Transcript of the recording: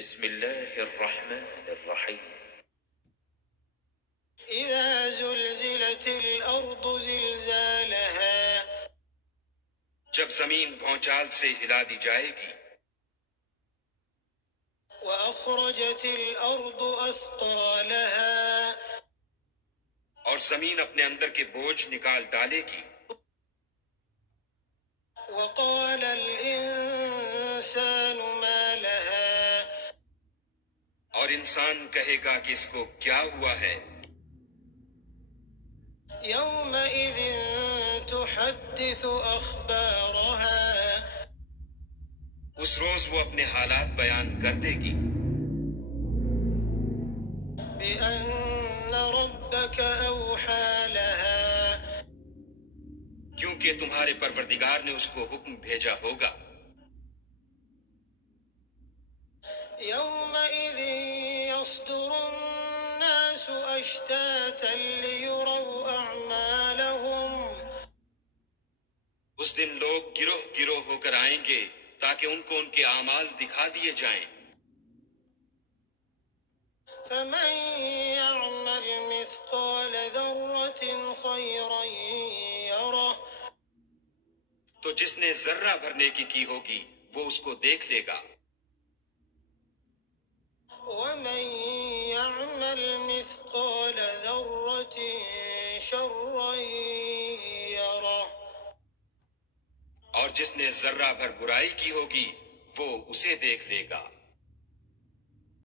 بسم الله الرحمن الرحيم. إذا زلزلت الأرض زلزالها جب زمین بھونچال سے ہلا دی جائے گی وأخرجت الأرض أثقالها اور زمین اپنے اندر کے بوجھ نکال ڈالے گی وقال الإنسان ما لها اور انسان کہے گا کہ اس کو کیا ہوا ہے يومئذ تحدث أخبارها اس روز وہ اپنے حالات بیان کر دے گی بأن ربك أوحى لها کیونکہ تمہارے پروردگار نے اس کو حکم بھیجا ہوگا يومئذ يصدر الناس أشتاتا ليروا أعمالهم اس دن لوگ گروہ گروہ ہو کر آئیں گے تاکہ ان کو ان کے اعمال دکھا دیے جائیں فمن يعمل مثقال ذرة خيرا يره تو جس نے ذرہ بھر نیکی کی ہوگی وہ اس کو دیکھ لے گا ومن يعمل مثقال ذرة شرا يره اور جس نے ذرہ بھر برائی کی ہوگی وہ اسے دیکھ لے گا